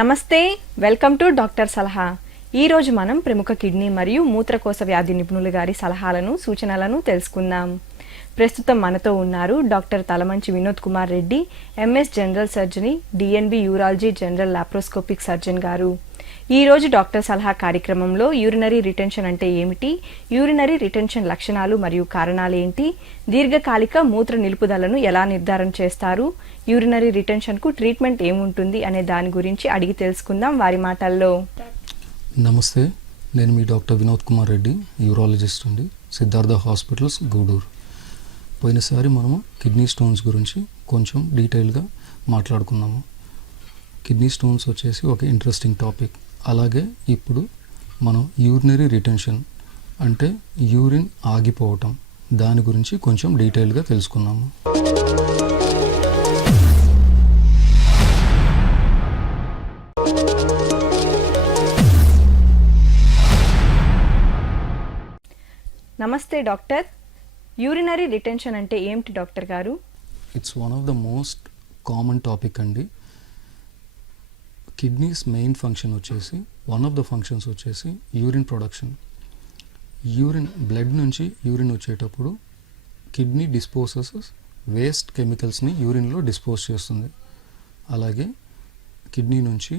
నమస్తే, welcome to doctor సలహా. ఈరోజు మనం ప్రముఖ కిడ్నీ మరియు మూత్రకోశ వ్యాధి నిపుణులు గారి సలహాలను సూచనలను తెలుసుకుందాం. ప్రస్తుతం మనతో ఉన్నారు doctor Talamanchi Vinod Kumar Reddy, MS general surgery, DNB urology general laparoscopic surgeon గారు. ఈరోజు డాక్టర్ సలహా కార్యక్రమంలో యూరినరీ రిటెన్షన్ అంటే ఏమిటి, యూరినరీ రిటెన్షన్ లక్షణాలు మరియు కారణాలు ఏంటి, దీర్ఘకాలిక మూత్ర నిలుపుదలను ఎలా నిర్ధారణ చేస్తారు, యూరినరీ రిటెన్షన్కు ట్రీట్మెంట్ ఏముంటుంది అనే దాని గురించి అడిగి తెలుసుకుందాం వారి మాటల్లో. నమస్తే, నేను మీ డాక్టర్ వినోద్ కుమార్ రెడ్డి, యూరాలజిస్ట్ అండి, సిద్ధార్థ హాస్పిటల్స్, గూడూరు. పోయినసారి మనము కిడ్నీ స్టోన్స్ గురించి కొంచెం డీటెయిల్గా మాట్లాడుకున్నాము. కిడ్నీ స్టోన్స్ వచ్చేసి ఒక ఇంట్రెస్టింగ్ టాపిక్. అలాగే ఇప్పుడు మనం యూరినరీ రిటెన్షన్ అంటే యూరిన్ ఆగిపోవటం దాని గురించి కొంచెం డీటెయిల్గా తెలుసుకున్నాము. నమస్తే డాక్టర్, యూరినరీ రిటెన్షన్ అంటే ఏమిటి డాక్టర్ గారు? It's one of the most common topic అండి. కిడ్నీస్ మెయిన్ ఫంక్షన్ వచ్చేసి, వన్ ఆఫ్ ద ఫంక్షన్స్ వచ్చేసి యూరిన్ ప్రొడక్షన్. యూరిన్ బ్లడ్ నుంచి యూరిన్ వచ్చేటప్పుడు కిడ్నీ డిస్పోజెస్ వేస్ట్ కెమికల్స్ని యూరిన్లో డిస్పోజ్ చేస్తుంది. అలాగే కిడ్నీ నుంచి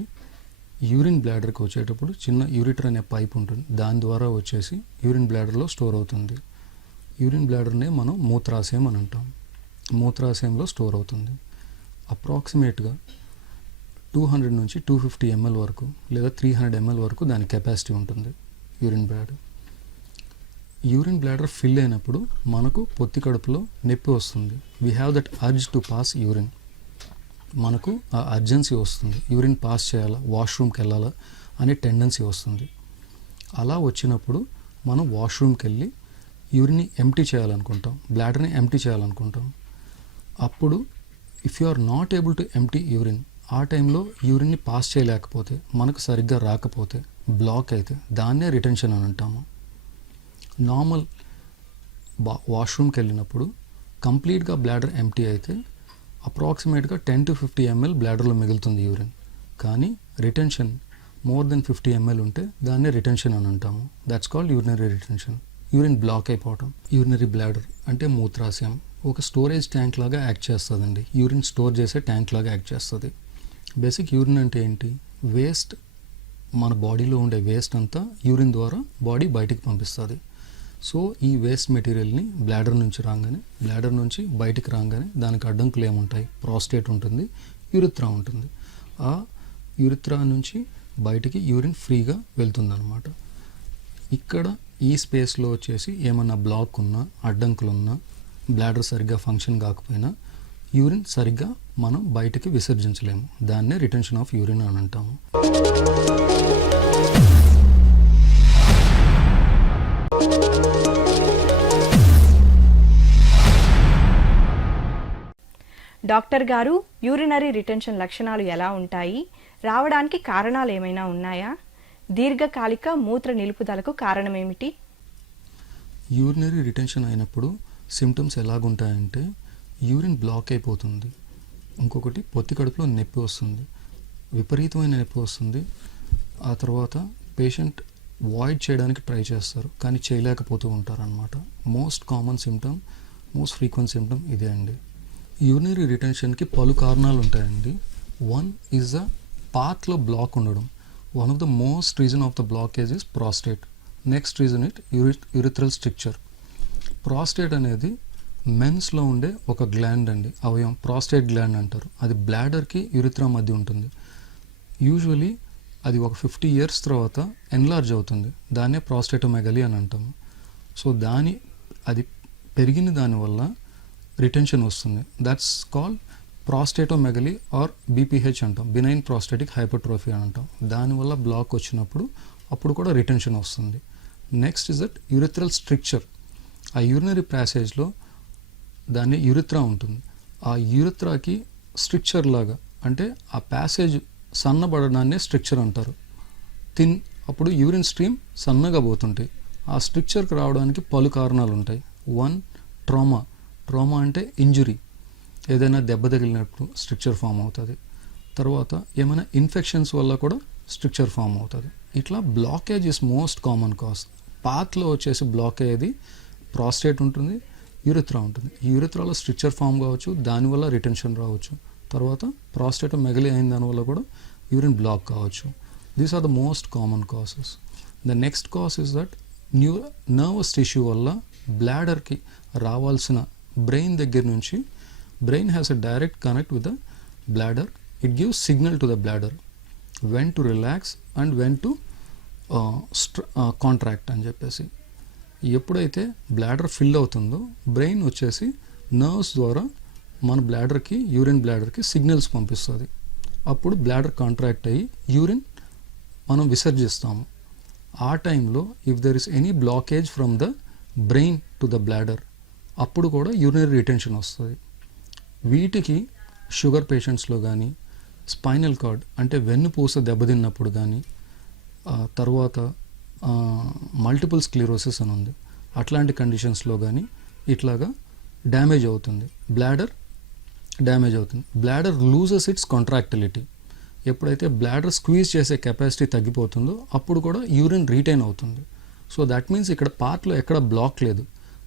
యూరిన్ బ్లాడర్కి వచ్చేటప్పుడు చిన్న యూరిటర్ అనే పైప్ ఉంటుంది, దాని ద్వారా వచ్చేసి యూరిన్ బ్లాడర్లో స్టోర్ అవుతుంది. యూరిన్ బ్లాడర్నే మనం మూత్రాశయం అని అంటాం. మూత్రాశయంలో స్టోర్ అవుతుంది. అప్రాక్సిమేట్గా 200 నుంచి 250 ml వరకు లేదా 300 ml వరకు దాని కెపాసిటీ ఉంటుంది urine bladder. Urine bladder fill అయినప్పుడు మనకు పొత్తి కడుపులో నొప్పి వస్తుంది. We have that urge to pass urine. మనకు ఆ అర్జెన్సీ వస్తుంది, యూరిన్ పాస్ చేయాలా, వాష్రూమ్కి వెళ్ళాలా అనే టెండెన్సీ వస్తుంది. అలా వచ్చినప్పుడు మనం వాష్రూమ్కి వెళ్ళి యూరిన్ని ఎంప్టీ చేయాలనుకుంటాం, బ్లాడర్ని ఎంప్టీ చేయాలనుకుంటాం. అప్పుడు if you are not able to empty urine, ఆ టైంలో యూరిన్ని పాస్ చేయలేకపోతే, మనకు సరిగ్గా రాకపోతే, బ్లాక్ అయితే దాన్నే రిటెన్షన్ అని అంటాము. నార్మల్ వాష్రూమ్కి వెళ్ళినప్పుడు కంప్లీట్గా బ్లాడర్ ఎంప్టీ అయితే అప్రాక్సిమేట్గా 10 to 50 ml బ్లాడర్లో మిగులుతుంది యూరిన్. కానీ రిటెన్షన్ మోర్ దెన్ 50 ml ఉంటే దాన్నే రిటెన్షన్ అని అంటాము. That's called urinary retention. Urine block అయిపోవటం. యూరినరీ బ్లాడర్ అంటే మూత్రాశయం ఒక స్టోరేజ్ ట్యాంక్ లాగా యాక్ట్ చేస్తుందండి. యూరిన్ స్టోర్ చేసే ట్యాంక్ లాగా యాక్ట్ చేస్తుంది. బేసిక్ యూరిన్ అంటే ఏంటి? వేస్ట్, మన బాడీలో ఉండే వేస్ట్ అంతా యూరిన్ ద్వారా బాడీ బయటికి పంపిస్తుంది. సో ఈ వేస్ట్ మెటీరియల్ని బ్లాడర్ నుంచి బయటికి రాగానే దానికి అడ్డంకులు ఏముంటాయి? ప్రాస్టేట్ ఉంటుంది, యూరిత్రా ఉంటుంది. ఆ యూరిత్రా నుంచి బయటికి యూరిన్ ఫ్రీగా వెళ్తుందన్నమాట. ఇక్కడ ఈ స్పేస్లో వచ్చేసి ఏమన్నా బ్లాక్ ఉన్నా, అడ్డంకులున్నా, బ్లాడర్ సరిగ్గా ఫంక్షన్ కాకపోయినా యూరిన్ సరిగ్గా మనం బయటికి విసర్జించలేము. దాన్నే రిటెన్షన్ ఆఫ్ యూరిన్ అని అంటాము. డాక్టర్ గారు, యూరినరీ రిటెన్షన్ లక్షణాలు ఎలా ఉంటాయి? రావడానికి కారణాలు ఏమైనా ఉన్నాయా? దీర్ఘకాలిక మూత్ర నిలుపుదలకు కారణం ఏమిటి? యూరినరీ రిటెన్షన్ అయినప్పుడు సిమ్టమ్స్ ఎలాగుంటాయంటే, యూరిన్ బ్లాక్ అయిపోతుంది. ఇంకొకటి పొత్తి కడుపులో నొప్పి వస్తుంది, విపరీతమైన నొప్పి వస్తుంది. ఆ తర్వాత పేషెంట్ వాయిడ్ చేయడానికి ట్రై చేస్తారు, కానీ చేయలేకపోతూ ఉంటారనమాట. Most common symptom, most frequent symptom ఇదే అండి. యూరినరీ రిటెన్షన్కి పలు కారణాలు ఉంటాయండి. వన్ ఈజ్ ద పాత్లో బ్లాక్ ఉండడం. One of the most reason of the blockage is prostate. Next reason it urethral stricture. Prostate అనేది మెన్స్లో ఉండే ఒక గ్లాండ్ అండి, అవయవం, ప్రాస్టేట్ గ్లాండ్ అంటారు. అది బ్లాడర్కి యూరిథ్రా మధ్య ఉంటుంది. యూజువలీ అది ఒక 50 years తర్వాత ఎన్లార్జ్ అవుతుంది. దాన్నే ప్రాస్టేటోమెగలీ అని అంటాము. సో అది పెరిగిన దానివల్ల రిటెన్షన్ వస్తుంది. దట్స్ కాల్డ్ ప్రాస్టేటోమెగలీ ఆర్ బీపీహెచ్ అంటాం, బినైన్ ప్రాస్టేటిక్ హైపర్ట్రోఫీ అని అంటాం. దానివల్ల బ్లాక్ వచ్చినప్పుడు అప్పుడు కూడా రిటెన్షన్ వస్తుంది. Next is that urethral stricture. ఆ యూరినరీ ప్యాసేజ్లో దాన్ని యూరిథ్రా ఉంటుంది. ఆ యూరిథ్రాకి స్ట్రిక్చర్ లాగా, అంటే ఆ ప్యాసేజ్ సన్నబడడాన్నే స్ట్రిక్చర్ అంటారు. అప్పుడు యూరిన్ స్ట్రీమ్ సన్నగా పోతుంటాయి. ఆ స్ట్రిక్చర్కి రావడానికి పలు కారణాలు ఉంటాయి. వన్, ట్రామా అంటే ఇంజురీ, ఏదైనా దెబ్బ తగిలినప్పుడు స్ట్రిక్చర్ ఫామ్ అవుతుంది. తర్వాత ఏమైనా ఇన్ఫెక్షన్స్ వల్ల కూడా స్ట్రిక్చర్ ఫామ్ అవుతుంది. ఇట్లా blockage is most common cause. పాత్లో వచ్చేసి బ్లాక్ అయ్యేది ప్రాస్టేట్ ఉంటుంది, యూరిథ్రా ఉంటుంది. యూరిథ్రాలో స్ట్రిక్చర్ ఫామ్ కావచ్చు, దానివల్ల రిటెన్షన్ రావచ్చు. తర్వాత ప్రాస్టేట్ మెగలి అయిన దానివల్ల కూడా యూరిన్ బ్లాక్ కావచ్చు. These are the most common causes. The next cause is that nervous tissue వల్ల బ్లాడర్కి రావాల్సిన బ్రెయిన్ దగ్గర నుంచి, brain has a direct connect with the bladder. It gives signal to the bladder when to relax and when to contract అని చెప్పేసి. ఎప్పుడైతే bladder fill అవుతుందో brain వచ్చేసి నర్వ్స్ ద్వారా మన బ్లాడర్కి, యూరిన్ బ్లాడర్కి సిగ్నల్స్ పంపిస్తుంది. అప్పుడు బ్లాడర్ కాంట్రాక్ట్ అయ్యి యూరిన్ మనం విసర్జిస్తాము. ఆ టైంలో if there is any blockage from the brain to the bladder, అప్పుడు కూడా యూరినరీ రిటెన్షన్ వస్తుంది. వీటికి షుగర్ పేషెంట్స్లో కానీ, స్పైనల్ కార్డ్ అంటే వెన్నుపూస దెబ్బతిన్నప్పుడు కానీ, తర్వాత మల్టిపుల్ స్క్లిరోసిస్ అని ఉంది, అట్లాంటి కండిషన్స్లో కానీ ఇట్లాగా డ్యామేజ్ అవుతుంది, బ్లాడర్ డ్యామేజ్ అవుతుంది. Bladder loses its contractility. ఎప్పుడైతే బ్లాడర్ స్క్వీజ్ చేసే కెపాసిటీ తగ్గిపోతుందో అప్పుడు కూడా యూరిన్ రీటైన్ అవుతుంది. సో దట్ మీన్స్ ఇక్కడ పార్ట్లో ఎక్కడ బ్లాక్ లేదు,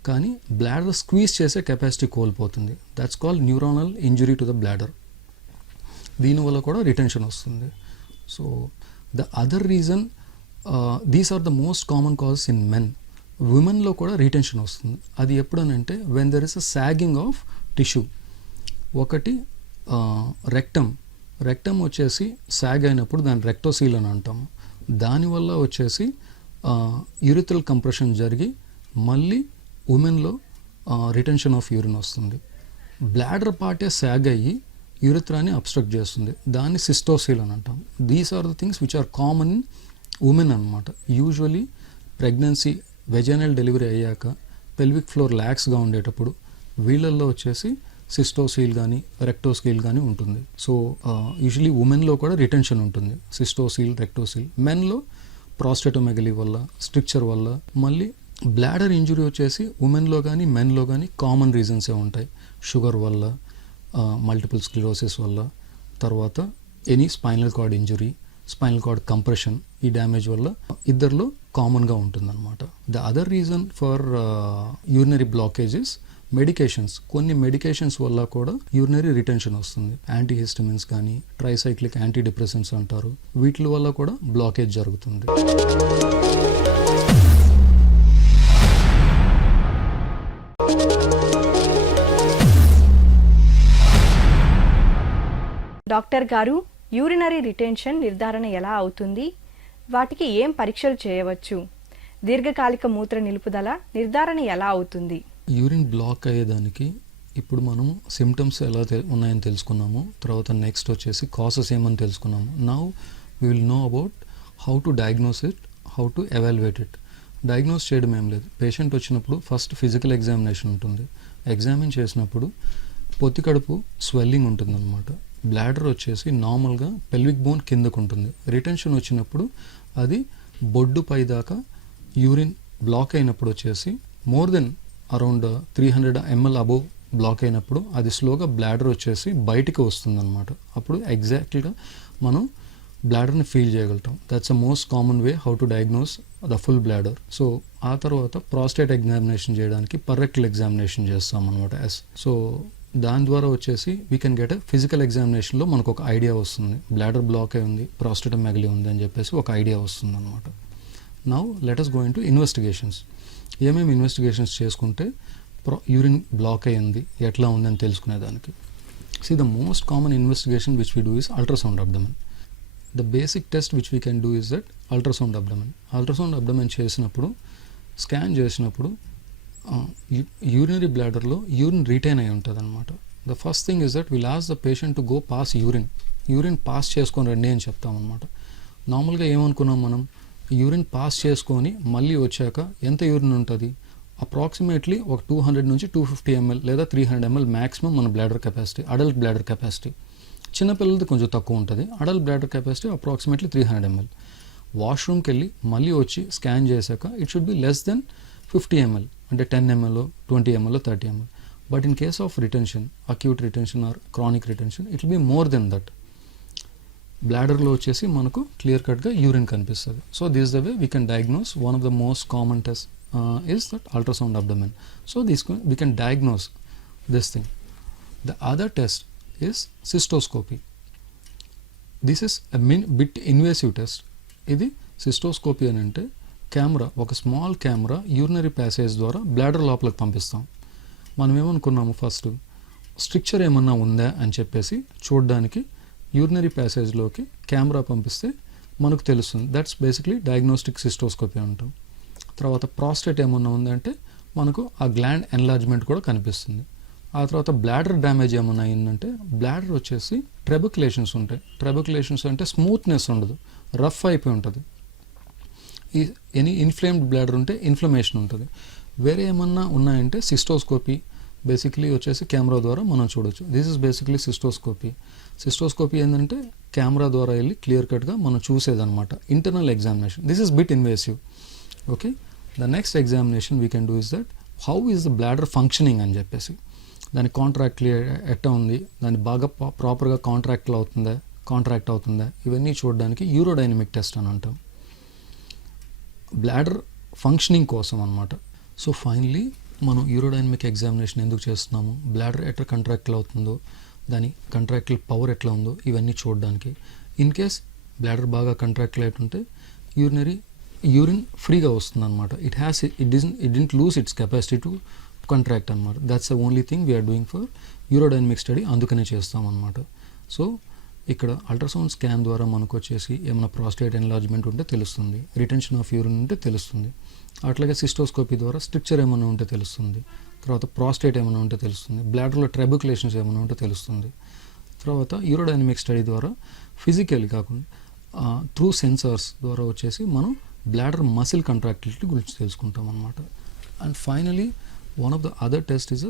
కానీ బ్లాడర్ స్క్వీజ్ చేసే కెపాసిటీ కోల్పోతుంది. That's called neuronal injury to the bladder. దీనివల్ల కూడా రిటెన్షన్ వస్తుంది. So the other reason, these are the most common causes in men. విమెన్లో కూడా రిటెన్షన్ వస్తుంది. అది ఎప్పుడనంటే when there is a sagging of tissue. ఒకటి రెక్టమ్ వచ్చేసి సాగ్ అయినప్పుడు దాన్ని రెక్టోసీల్ అని అంటాము. దానివల్ల వచ్చేసి యూరిథ్రల్ కంప్రెషన్ జరిగి మళ్ళీ ఉమెన్లో రిటెన్షన్ ఆఫ్ యూరిన్ వస్తుంది. బ్లాడర్ పార్టే సాగ్ అయ్యి యూరిథ్రాని అబ్స్ట్రక్ట్ చేస్తుంది, దాన్ని సిస్టోసీల్ అని అంటాం. These are the things which are common in women అనమాట. యూజువలీ ప్రెగ్నెన్సీ, వెజైనల్ డెలివరీ అయ్యాక పెల్విక్ ఫ్లోర్ ల్యాక్స్గా ఉండేటప్పుడు వీళ్ళల్లో వచ్చేసి సిస్టోసీల్ కానీ రెక్టోసీల్ కానీ ఉంటుంది. సో యూజువలీ ఉమెన్లో కూడా రిటెన్షన్ ఉంటుంది, సిస్టోసీల్, రెక్టోసీల్. మెన్లో ప్రాస్టేటోమెగలీ వల్ల, స్ట్రిక్చర్ వల్ల. మళ్ళీ బ్లాడర్ ఇంజురీ వచ్చేసి ఉమెన్లో కానీ మెన్లో కానీ కామన్ రీజన్సే ఉంటాయి. షుగర్ వల్ల, మల్టిపుల్ స్క్లిరోసిస్ వల్ల, తర్వాత any spinal cord injury, spinal cord compression, ఈ డ్యామేజ్ వల్ల ఇద్దరిలో కామన్గా ఉంటుందన్నమాట. The other reason for urinary blockages medications. కొన్ని మెడికేషన్స్ వల్ల కూడా యూరినరీ రిటెన్షన్ వస్తుంది. యాంటీహిస్టమిన్స్ కానీ, ట్రైసైక్లిక్ యాంటీ డిప్రెసెంట్స్ అంటారు, వీటి వల్ల కూడా బ్లాకేజ్ జరుగుతుంది. డాక్టర్ గారు, యూరినరీ రిటెన్షన్ నిర్ధారణ ఎలా అవుతుంది? వాటికి ఏం పరీక్షలు చేయవచ్చు? దీర్ఘకాలిక మూత్ర నిలుపుదల నిర్ధారణ ఎలా అవుతుంది? యూరిన్ బ్లాక్ అయ్యేదానికి ఇప్పుడు మనము సిమ్టమ్స్ ఎలా ఉన్నాయని తెలుసుకున్నాము. తర్వాత నెక్స్ట్ వచ్చేసి కాసెస్ ఏమని తెలుసుకున్నాము. Now we will know about how to diagnose it, how to evaluate it. Diagnose చేయడం ఏం లేదు. పేషెంట్ వచ్చినప్పుడు ఫస్ట్ ఫిజికల్ ఎగ్జామినేషన్ ఉంటుంది. ఎగ్జామిన్ చేసినప్పుడు పొత్తి కడుపు స్వెల్లింగ్ ఉంటుందన్నమాట. బ్లాడర్ వచ్చేసి నార్మల్గా పెల్విక్ బోన్ కిందకు ఉంటుంది. రిటెన్షన్ వచ్చినప్పుడు అది బొడ్డు పై దాకా యూరిన్ బ్లాక్ అయినప్పుడు వచ్చేసి more then around 300 ml above block అయినప్పుడు అది స్లోగా బ్లాడర్ వచ్చేసి బయటికి వస్తుందన్నమాట. అప్పుడు ఎగ్జాక్ట్గా మనం బ్లాడర్ని ఫీల్ చేయగలుగుతాం. That's a most common way how to diagnose the full bladder. So ఆ తర్వాత ప్రాస్టేట్ ఎగ్జామినేషన్ చేయడానికి పర్రెక్టల్ ఎగ్జామినేషన్ చేస్తాం అనమాట. సో దాని ద్వారా వచ్చేసి we can get a physical ఎగ్జామినేషన్లో మనకు ఒక ఐడియా వస్తుంది, బ్లాడర్ బ్లాక్ అయి ఉంది, ప్రాస్టేటోమెగలీ ఉంది అని చెప్పేసి ఒక ఐడియా వస్తుంది అనమాట. Now let us go into investigations. ఏమేమి ఇన్వెస్టిగేషన్స్ చేసుకుంటే యూరిన్ బ్లాక్ అయ్యింది, ఎట్లా ఉందని తెలుసుకునేదానికి. The most common investigation which we do is ultrasound abdomen. The basic test which we can do is that ultrasound abdomen. Ultrasound abdomen చేసినప్పుడు, scan చేసినప్పుడు urinary బ్లాడర్లో urine retain అయి ఉంటుంది అనమాట. The first thing is that will ask the patient to go pass urine pass చేసుకొని రండి అని చెప్తామన్నమాట. నార్మల్గా ఏమనుకున్నాం మనం, యూరిన్ పాస్ చేసుకొని మళ్ళీ వచ్చాక ఎంత యూరిన్ ఉంటుంది, అప్రాక్సిమేట్లీ ఒక 200 నుంచి 250 ml లేదా 300 ml మ్యాక్సిమం మన bladder capacity, adult bladder capacity. చిన్నపిల్లలది కొంచెం తక్కువ ఉంటుంది. Adult bladder capacity approximately 300 ml. వాష్రూమ్కి వెళ్ళి మళ్ళీ వచ్చి స్కాన్ చేశాక it should be less than 50 ml, అంటే 10 ml, 20 ml, 30 ml. But in case of retention, acute retention or chronic retention, it will be more than that. బ్లాడర్లో వచ్చేసి మనకు clear కట్గా యూరిన్ కనిపిస్తుంది. So this the way we can diagnose. One of the most common test is that ultrasound abdomen. So this we can diagnose this thing. The other test is cystoscopy. This is a bit invasive test. ఇది cystoscopy అని అంటే camera, ఒక small camera urinary passage ద్వారా bladder లోపలికి పంపిస్తాం. మనం ఏమనుకున్నాము, first stricture ఏమన్నా ఉందా అని చెప్పేసి చూడడానికి యూరినరీ ప్యాసేజ్లోకి కెమెరా పంపిస్తే మనకు తెలుస్తుంది. దట్స్ బేసిక్లీ డయాగ్నోస్టిక్ సిస్టోస్కోపీ అంటాం. తర్వాత ప్రాస్టేట్ ఏమన్నా ఉందంటే మనకు ఆ గ్లాండ్ ఎన్లార్జ్మెంట్ కూడా కనిపిస్తుంది. ఆ తర్వాత బ్లాడర్ డ్యామేజ్ ఏమన్నా అయిందంటే బ్లాడర్ వచ్చేసి ట్రెబుకులేషన్స్ ఉంటాయి. ట్రెబుకులేషన్స్ అంటే స్మూత్నెస్ ఉండదు, రఫ్ అయిపోయి ఉంటుంది. ఈ ఎనీ ఇన్ఫ్లేమ్డ్ బ్లాడర్ ఉంటే ఇన్ఫ్లమేషన్ ఉంటుంది. వేరే ఏమన్నా ఉన్నాయంటే సిస్టోస్కోపీ బేసిక్లీ వచ్చేసి కెమెరా ద్వారా మనం చూడొచ్చు. This is basically cystoscopy. Cystoscopy ఏంటంటే కెమెరా ద్వారా వెళ్ళి క్లియర్ కట్గా మనం చూసేదన్నమాట. Internal examination. This is bit invasive. Okay, the next examination we can do is that how is the bladder functioning అని చెప్పేసి, దాని కాంట్రాక్ట్ ఎట్టా ఉంది, దాన్ని బాగా ప్రాపర్గా కాంట్రాక్ట్ అవుతుందా, ఇవన్నీ చూడడానికి యూరోడైనమిక్ టెస్ట్ అని అంటాం. బ్లాడర్ ఫంక్షనింగ్ కోసం అనమాట. సో ఫైనలీ మనం యూరోడైనమిక్ ఎగ్జామినేషన్ ఎందుకు చేస్తున్నాము, బ్లాడర్ ఎట్లా కంట్రాక్ట్ అవుతుందో, దాని కంట్రాక్టిల్ పవర్ ఎట్లా ఉందో ఇవన్నీ చూడడానికి. ఇన్ కేస్ బ్లాడర్ బాగా కంట్రాక్ట్ అవుతుంటే యూరిన్ ఫ్రీగా వస్తుంది అనమాట. It didn't lose its capacity to contract అనమాట. That's the only thing we're doing for urodynamic study, అందుకనే చేస్తాం అనమాట. సో ఇక్కడ అల్ట్రాసౌండ్ స్కాన్ ద్వారా మనకు వచ్చేసి ఏమైనా ప్రాస్టేట్ ఎన్లార్జ్మెంట్ ఉంటే తెలుస్తుంది, రిటెన్షన్ ఆఫ్ యూరిన్ ఉంటే తెలుస్తుంది. అట్లాగే సిస్టోస్కోపీ ద్వారా స్ట్రిక్చర్ ఏమైనా ఉంటే తెలుస్తుంది, తర్వాత ప్రాస్టేట్ ఏమైనా ఉంటే తెలుస్తుంది, బ్లాడర్లో ట్రెబుకులేషన్స్ ఏమైనా ఉంటే తెలుస్తుంది. తర్వాత యూరోడైనమిక్ స్టడీ ద్వారా ఫిజికల్ కాకుండా త్రూ సెన్సార్స్ ద్వారా వచ్చేసి మనం బ్లాడర్ మసిల్ కంట్రాక్టిలిటీ గురించి తెలుసుకుంటాం అనమాట. And finally one of the other test is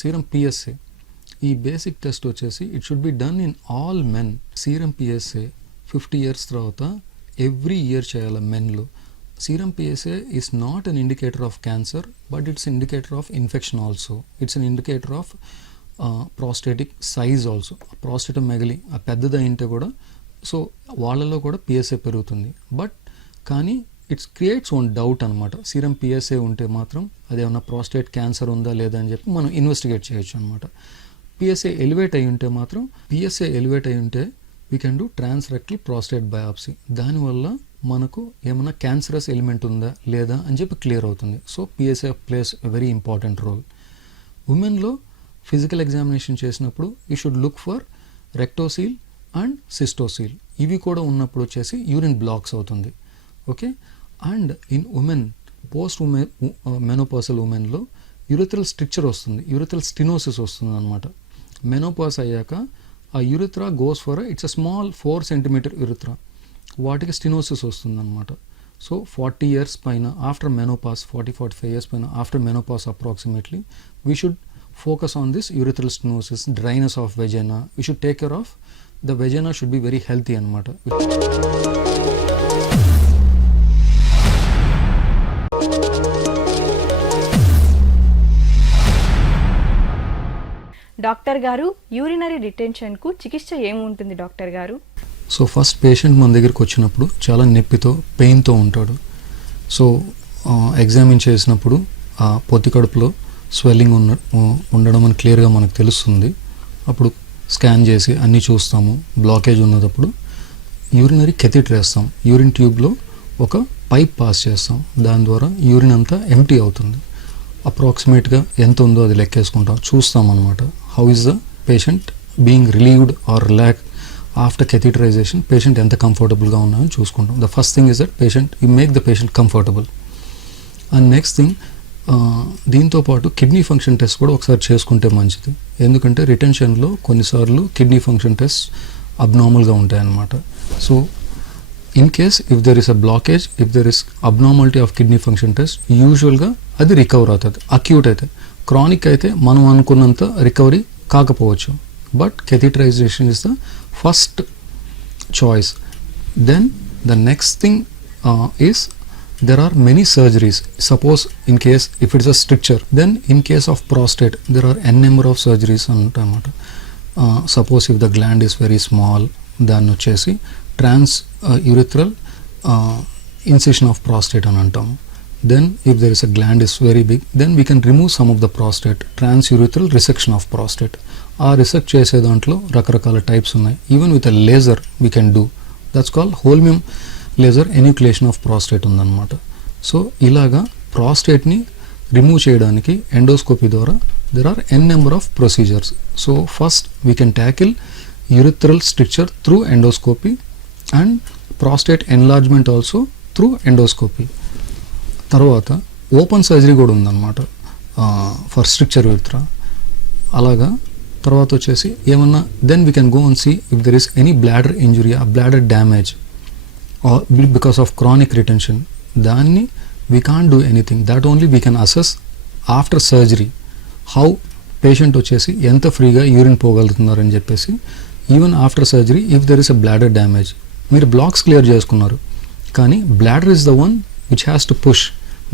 serum PSA. ఈ బేసిక్ టెస్ట్ వచ్చేసి it should be done in all men. Serum PSA 50 years తర్వాత ఎవ్రీ ఇయర్ చేయాలి మెన్లో. Serum PSA is not an indicator of cancer, but it's indicator of infection also. It's an indicator of prostatic size also. ప్రాస్టేటోమెగలీ ఆ పెద్దదైంటే కూడా so వాళ్ళలో కూడా PSA పెరుగుతుంది. But కానీ it's creates own doubt అనమాట. సీరం పిఎస్ఏ ఉంటే మాత్రం అదేమన్నా ప్రాస్టేట్ క్యాన్సర్ ఉందా లేదా అని చెప్పి మనం ఇన్వెస్టిగేట్ చేయొచ్చు అనమాట. పిఎస్ఏ ఎలివేట్ అయి ఉంటే మాత్రం we can do transrectal prostate biopsy. దానివల్ల మనకు ఏమైనా క్యాన్సరస్ ఎలిమెంట్ ఉందా లేదా అని చెప్పి క్లియర్ అవుతుంది. So PSA plays a very important role. ఉమెన్లో ఫిజికల్ ఎగ్జామినేషన్ చేసినప్పుడు you should look for rectocele and cystocele. ఇవి కూడా ఉన్నప్పుడు వచ్చేసి యూరిన్ బ్లాక్స్ అవుతుంది. Okay, and in women post menopausal ఉమెన్లో యూరిథ్రల్ స్ట్రిక్చర్ వస్తుంది, యూరిథ్రల్ స్టినోసిస్ వస్తుంది అనమాట. మెనోపాస్ అయ్యాక ఆ urethra goes for its a small 4 centimeter urethra, వాటికి స్టినోసిస్ వస్తుంది అనమాట. సో 40 years పైన ఆఫ్టర్ మెనోపాస్, 40-45 years పైన after menopause approximately we should focus on this urethral stenosis, dryness of vagina. We should take care of the vagina should be very healthy anamata. Doctor గారు, urinary retention కు చికిత్స ఏముంటుంది doctor గారు? So first patient మన దగ్గరికి వచ్చినప్పుడు చాలా నొప్పితో పెయిన్తో ఉంటాడు. సో ఎగ్జామిన్ చేసినప్పుడు ఆ పొత్తి కడుపులో స్వెల్లింగ్ ఉండడం అని క్లియర్గా మనకు తెలుస్తుంది. అప్పుడు స్కాన్ చేసి అన్నీ చూస్తాము. బ్లాకేజ్ ఉన్నప్పుడు యూరినరీ కెథీటర్ వేస్తాం. యూరిన్ ట్యూబ్లో ఒక పైప్ పాస్ చేస్తాం. దాని ద్వారా యూరిన్ అంతా ఎంప్టీ అవుతుంది. అప్రాక్సిమేట్గా ఎంత ఉందో అది లెక్కేసుకుంటాం, చూస్తాం అనమాట. How is the patient being relieved or relax after catheterization, patient ఎంత కంఫర్టబుల్గా ఉన్నాయని చూసుకుంటాం. The first thing is that patient you make the patient comfortable. And next thing, దీంతోపాటు కిడ్నీ ఫంక్షన్ టెస్ట్ కూడా ఒకసారి చేసుకుంటే మంచిది. ఎందుకంటే రిటెన్షన్లో కొన్నిసార్లు కిడ్నీ ఫంక్షన్ టెస్ట్ అబ్నార్మల్గా ఉంటాయన్నమాట. So in case if there is a blockage, if there is abnormality of kidney function test, యూజువల్గా అది రికవర్ అవుతుంది. అక్యూట్ అయితే, క్రానిక్ అయితే మనం అనుకున్నంత రికవరీ కాకపోవచ్చు. But catheterization is the first choice. Then the next thing is there are many surgeries. Suppose in case if it is a stricture, then in case of prostate there are n number of surgeries anamata. Suppose if the gland is very small, దాన్ని వచ్చేసి trans urethral incision of prostate అని అంటాము. Then if there is a gland is very big then we can remove some of the prostate, trans urethral resection of prostate. ఆ resect చేసే దాంట్లో రకరకాల types ఉన్నాయి. Even with a laser we can do, that's called holmium laser enucleation of prostate ఉందన్నమాట. సో ఇలాగా ప్రాస్టేట్ని remove చేయడానికి ఎండోస్కోపీ ద్వారా there are n number of procedures. So first we can tackle urethral stricture through endoscopy and prostate enlargement also through endoscopy. తర్వాత open surgery కూడా ఉందన్నమాట for stricture urethra. అలాగా తర్వాత వచ్చేసి ఏమన్నా then we can go and see if there is any bladder injury, ఆ bladder damage or because of chronic retention, దాన్ని we can't do anything. That only we can assess after surgery how patient వచ్చేసి ఎంత ఫ్రీగా urine పోగలుగుతున్నారని చెప్పేసి. Even after surgery if there is a bladder damage, మీరు blocks clear చేసుకున్నారు కానీ bladder is the one which has to push.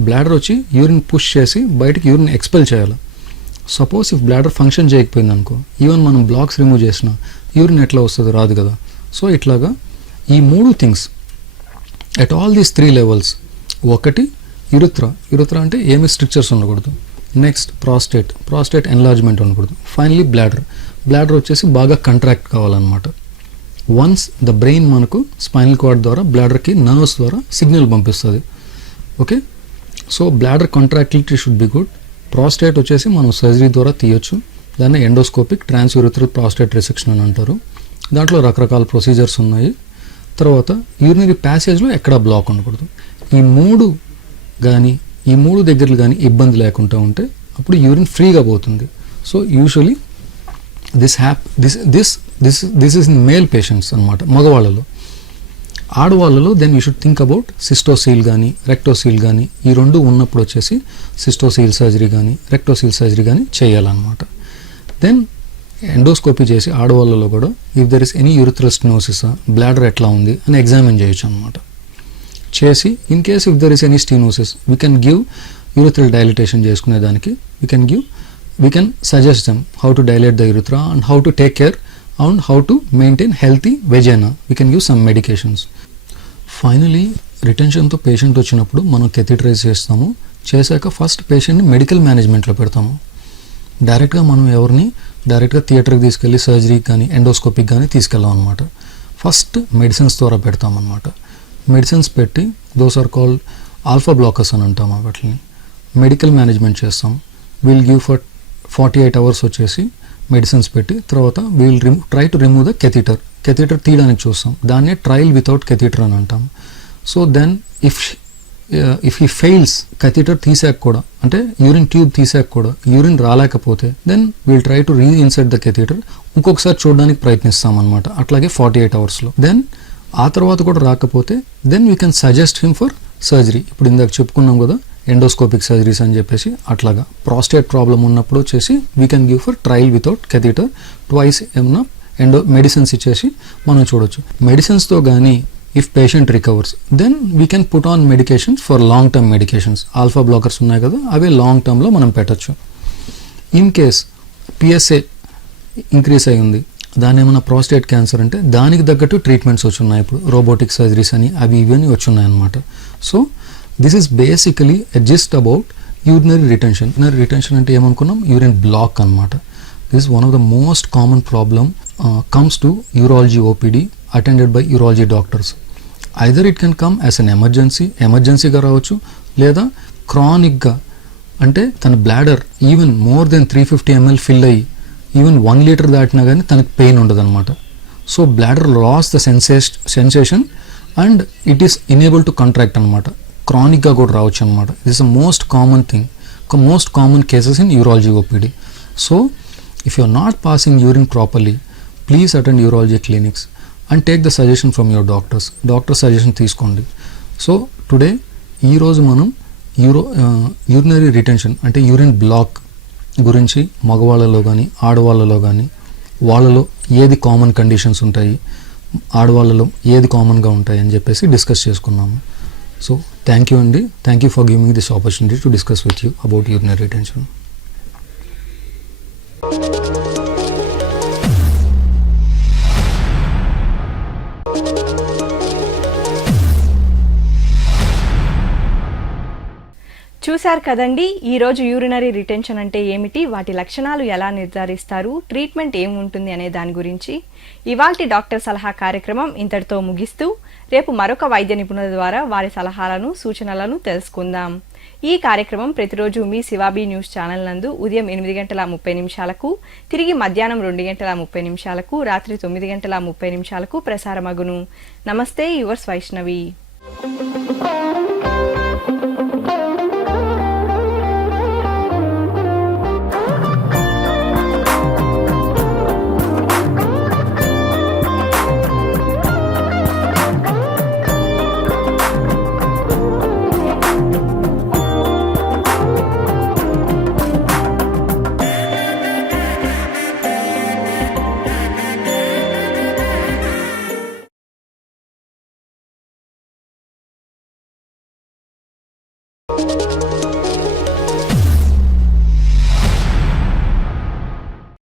Bladder వచ్చి urine push చేసి బయటికి యూరిన్ ఎక్స్పెల్ చేయాలి. సపోజ్ ఇఫ్ బ్లాడర్ ఫంక్షన్ చేయకపోయింది అనుకో, ఈవెన్ మనం బ్లాక్స్ రిమూవ్ చేసిన యూరిన్ ఎట్లా వస్తుంది, రాదు కదా. సో ఇట్లాగా ఈ 3 things at all these 3 levels, ఒకటి యూరిథ్రా అంటే ఏమి స్ట్రిక్చర్స్ ఉండకూడదు. నెక్స్ట్ ప్రాస్టేట్ ఎన్లార్జ్మెంట్ ఉండకూడదు. ఫైనలీ బ్లాడర్ వచ్చేసి బాగా కంట్రాక్ట్ కావాలన్నమాట. వన్స్ ద బ్రెయిన్ మనకు స్పైనల్ కార్డ్ ద్వారా బ్లాడర్కి నర్వ్స్ ద్వారా సిగ్నల్ పంపిస్తుంది. Okay, so bladder contractility should be good. Prostate వచ్చేసి మనం సర్జరీ ద్వారా తీయొచ్చు, దాన్ని ఎండోస్కోపిక్ ట్రాన్స్యూరిథ్రల్ ప్రాస్టేట్ రిసెక్షన్ అని అంటారు. దాంట్లో రకరకాల ప్రొసీజర్స్ ఉన్నాయి. తర్వాత యూరినరీ ప్యాసేజ్లో ఎక్కడా బ్లాక్ ఉండకూడదు. ఈ 3 దగ్గరలు కానీ ఇబ్బంది లేకుండా ఉంటే అప్పుడు యూరిన్ ఫ్రీగా పోతుంది. So usually this is in male patients అనమాట, మగవాళ్ళలో. ఆడవాళ్ళలో then you should think about cystocele కానీ రెక్టోసీల్ కానీ, ఈ 2 ఉన్నప్పుడు వచ్చేసి సిస్టోసీల్ సర్జరీ కానీ రెక్టోసీల్ సర్జరీ కానీ చేయాలన్నమాట. దెన్ ఎండోస్కోపీ చేసి ఆడవాళ్ళలో కూడా if there is any urethral stenosis, bladder ఎట్లా ఉంది అని ఎగ్జామిన్ చేయొచ్చు అనమాట. చేసి in case if there is any stenosis we can give urethral dilatation చేసుకునేదానికి we can suggest them how to dilate the urethra and how to take care and how to maintain healthy vagina. We can give some medications. Finally రిటెన్షన్తో patient వచ్చినప్పుడు మనం కెథిటరైజ్ చేస్తాము. చేశాక first పేషెంట్ని medical మేనేజ్మెంట్లో పెడతాము. మనం ఎవరిని డైరెక్ట్గా థియేటర్కి తీసుకెళ్ళి సర్జరీకి కానీ ఎండోస్కోపిక్ కానీ తీసుకెళ్ళాం అనమాట. ఫస్ట్ మెడిసిన్స్ ద్వారా పెడతామన్నమాట. మెడిసిన్స్ పెట్టి those are called alpha blockers అని అంటాం. వాటిని మెడికల్ మేనేజ్మెంట్ చేస్తాం. విల్ గివ్ ఫర్ 48 hours వచ్చేసి మెడిసిన్స్ పెట్టి తర్వాత will try to remove the catheter తీయడానికి చూస్తాం. దాన్నే ట్రయల్ వితౌట్ కెథీటర్ అని అంటాం. So then if he fails, catheter తీసాక కూడా అంటే యూరిన్ ట్యూబ్ తీసాక కూడా యూరిన్ రాలేకపోతే then will try to reinsert the catheter. ఇంకొకసారి చూడడానికి ప్రయత్నిస్తాం అనమాట. అట్లాగే 48 hours. దెన్ ఆ తర్వాత కూడా రాకపోతే then we can suggest him for surgery. ఇప్పుడు ఇందాక చెప్పుకున్నాం కదా ఎండోస్కోపిక్ సర్జరీస్ అని చెప్పేసి. అట్లాగా ప్రాస్టేట్ ప్రాబ్లం ఉన్నప్పుడు వచ్చేసి we can give for trial without catheter twice ఏమన్నా మెడిసిన్స్ ఇచ్చేసి మనం చూడొచ్చు. మెడిసిన్స్తో కానీ if patient recovers then we can put on medications for long term medications. Alpha blockers ఉన్నాయి కదా, అవే లాంగ్ టర్మ్లో మనం పెట్టచ్చు. ఇన్ కేస్ పిఎస్ఏ ఇంక్రీజ్ అయి ఉంది, దాని ఏమైనా ప్రాస్టేట్ క్యాన్సర్ అంటే దానికి తగ్గట్టు ట్రీట్మెంట్స్ వచ్చున్నాయి. ఇప్పుడు రోబోటిక్ సర్జరీస్ అని అవి ఇవన్నీ వచ్చున్నాయి అనమాట. So this is basically just about urinary retention. Retention అంటే ఏమనుకున్నాం, యూరిన్ బ్లాక్ అనమాట. This is one of the most common problem comes to urology OPD attended by urology doctors. Either it can come as an ఎమర్జెన్సీగా రావచ్చు, లేదా క్రానిక్గా అంటే తన bladder even more than 350 ml fill అయ్యి ఈవెన్ 1 liter దాటినా కానీ తనకు పెయిన్ ఉండదు అనమాట. So bladder loss the sensation and it is unable to contract అనమాట. క్రానిక్గా కూడా రావచ్చు అనమాట. This is most common thing, most common cases in urology OPD. So if you are not passing urine properly, please attend urology clinics and take the suggestion from your doctor suggestion తీసుకోండి. So today ఈరోజు మనం urinary retention అంటే urine block గురించి మగవాళ్ళలో కానీ ఆడవాళ్ళలో కానీ వాళ్ళలో ఏది కామన్ కండిషన్స్ ఉంటాయి, ఆడవాళ్ళలో ఏది కామన్గా ఉంటాయి అని చెప్పేసి డిస్కస్ చేసుకున్నాము. సో థ్యాంక్ యూ అండి. Thank you for giving this opportunity to discuss with you about urinary retention. చూశారు కదండి, ఈరోజు యూరినరీ రిటెన్షన్ అంటే ఏమిటి, వాటి లక్షణాలు ఎలా నిర్ధారిస్తారు, ట్రీట్మెంట్ ఏముంటుంది అనే దాని గురించి. ఇవాల్టి డాక్టర్ సలహా కార్యక్రమం ఇంతటితో ముగిస్తూ రేపు మరొక వైద్య నిపుణుల ద్వారా వారి సలహాలను సూచనలను తెలుసుకుందాం. ఈ కార్యక్రమం ప్రతిరోజు మీ శివాబీ న్యూస్ ఛానల్ నందు ఉదయం 8:30 తిరిగి మధ్యాహ్నం 2:30 రాత్రి 9:30 ప్రసారమగును. నమస్తే, యువర్స్ వైష్ణవి.